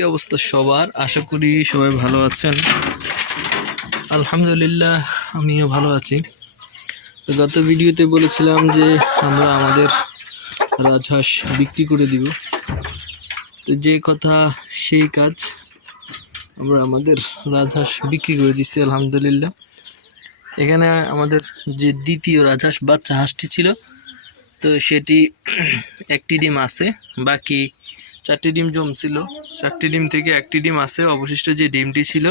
কি অবস্থা সবার? আশা করি সবাই ভালো আছেন। আলহামদুলিল্লাহ, আমিও ভালো আছি। তো গত ভিডিওতে বলেছিলাম যে আমরা আমাদের রাজহাঁস বিক্রি করে দিব। তো যে কথা, সেই কাজ আমরা আমাদের রাজহাঁস বিক্রি করে দিচ্ছি, আলহামদুলিল্লাহ। এখানে আমাদের যে দ্বিতীয় রাজহাঁস বাচ্চা হাঁসটি ছিল, তো সেটি একটি ডিম আছে, বাকি চারটি ডিম জমছিল চারটি ডিম থেকে একটি ডিম আছে। অবশিষ্ট যে ডিমটি ছিল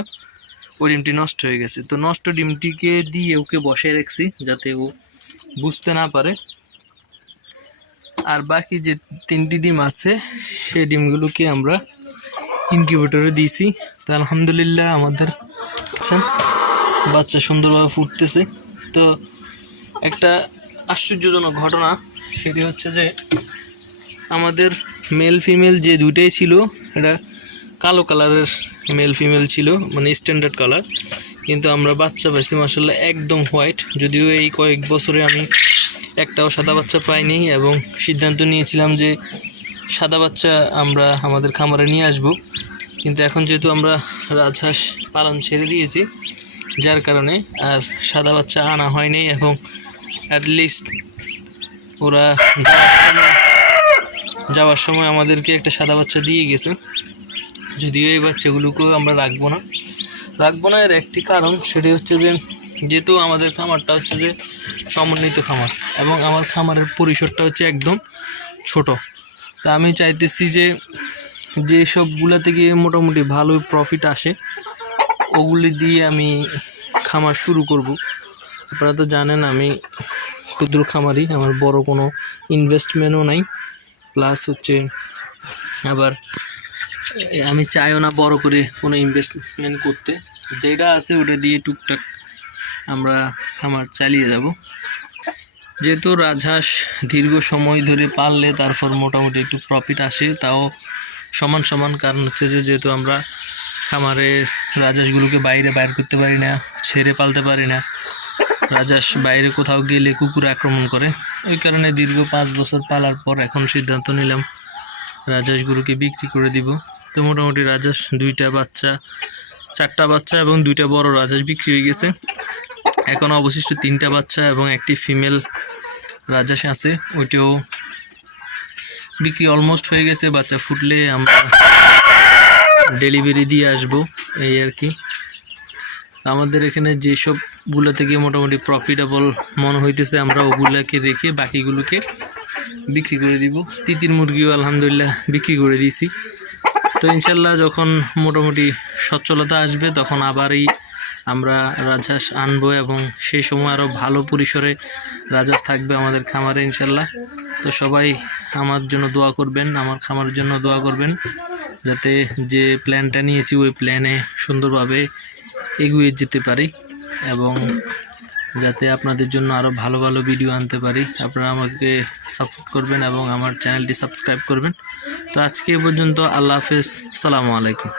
ওই ডিমটি নষ্ট হয়ে গেছে। তো নষ্ট ডিমটিকে দিয়ে ওকে বসায় রাখছি যাতে ও বুঝতে না পারে। আর বাকি যে তিনটি ডিম আছে, সেই ডিমগুলোকে আমরা ইনকিউবেটরে দিয়েছি। তো আলহামদুলিল্লাহ আমাদের আচ্ছা বাচ্চা সুন্দরভাবে ফুটতেছে। তো একটা আশ্চর্যজনক ঘটনা, সেটি হচ্ছে যে আমাদের মেল ফিমেল যে দুইটাই ছিল, এটা কালো কালারের মেল ফিমেল ছিল মানে স্ট্যান্ডার্ড কালার কিন্তু আমরা বাচ্চা পাইছি মাসাল্লাহ একদম হোয়াইট যদিও এই কয়েক বছরে আমি একটাও সাদা বাচ্চা পাইনি এবং সিদ্ধান্ত নিয়েছিলাম যে সাদা বাচ্চা আমরা আমাদের খামারে নিয়ে আসব। কিন্তু এখন যেহেতু আমরা রাজহাঁস পালন ছেড়ে দিয়েছি, যার কারণে আর সাদা বাচ্চা আনা হয়নি এবং অ্যাটলিস্ট ওরা যাওয়ার সময় আমাদেরকে একটা সাদা বাচ্চা দিয়ে গেছে। যদিও এই বাচ্চাগুলোকেও আমরা রাখব না। রাখব না, এর একটি কারণ সেটি হচ্ছে যে, যেহেতু আমাদের খামারটা হচ্ছে যে সমন্বিত খামার এবং আমার খামারের পরিসরটা হচ্ছে একদম ছোট। তা আমি চাইতেছি যে যে সবগুলা থেকে মোটামুটি ভালো প্রফিট আসে, ওগুলি দিয়ে আমি খামার শুরু করব। আপনারা তো জানেন আমি ক্ষুদ্র খামারি, আমার বড় কোনো ইনভেস্টমেন্টও নাই। প্লাস হচ্ছে আবার আমি চাইও না বড় করে কোনো ইনভেস্টমেন্ট করতে। যেটা আছে ওটা দিয়ে টুকটাক আমরা খামার চালিয়ে যাব। যেহেতু রাজহাঁস দীর্ঘ সময় ধরে পাললে তারপর মোটামুটি একটু প্রফিট আসে, তাও সমান সমান কারণ হচ্ছে যে যেহেতু আমরা খামারের রাজহাঁসগুলোকে বাইরে বাইর করতে পারি না, ছেড়ে পালতে পারি না রাজহাঁস বাইরে কোথাও গেলে কুকুর আক্রমণ করে। ওই কারণে দীর্ঘ পাঁচ বছর পালার পর এখন সিদ্ধান্ত নিলাম রাজহাঁসগুলোকে বিক্রি করে দিব। তো মোটামুটি রাজাস দুইটা বাচ্চা, চারটা বাচ্চা এবং দুইটা বড় রাজাস বিক্রি হয়ে গেছে। এখন অবশিষ্ট তিনটা বাচ্চা এবং একটি ফিমেল রাজাস আছে, ওইটাও বিক্রি অলমোস্ট হয়ে গেছে। বাচ্চা ফুটলে আমরা ডেলিভারি দিয়ে আসব, এই আর কি। আমাদের এখানে যেসবগুলো থেকে মোটামুটি প্রফিটেবল মনে হইতেছে। আমরা ওগুলাকে রেখে বাকিগুলোকে বিক্রি করে দিব। তিতির মুরগিও আলহামদুলিল্লাহ বিক্রি করে দিয়েছি। তো ইনশাল্লাহ যখন মোটামুটি সচ্ছলতা আসবে, তখন আবারই আমরা রাজহাঁস আনব এবং সেই সময় আরও ভালো পরিসরে রাজহাঁস থাকবে আমাদের খামারে ইনশাল্লাহ। তো সবাই আমার জন্য দোয়া করবেন, আমার খামারের জন্য দোয়া করবেন, যাতে যে প্ল্যানটা নিয়েছি, ওই প্ল্যানে সুন্দরভাবে এগিয়ে যেতে পারি। এবং যাতে আপনাদের জন্য আরও ভালো ভালো ভিডিও আনতে পারি। আপনারা আমাকে সাপোর্ট করবেন এবং আমার চ্যানেলটি সাবস্ক্রাইব করবেন। তো আজকে পর্যন্ত আল্লাহ হাফেজ। সালামু আলাইকুম।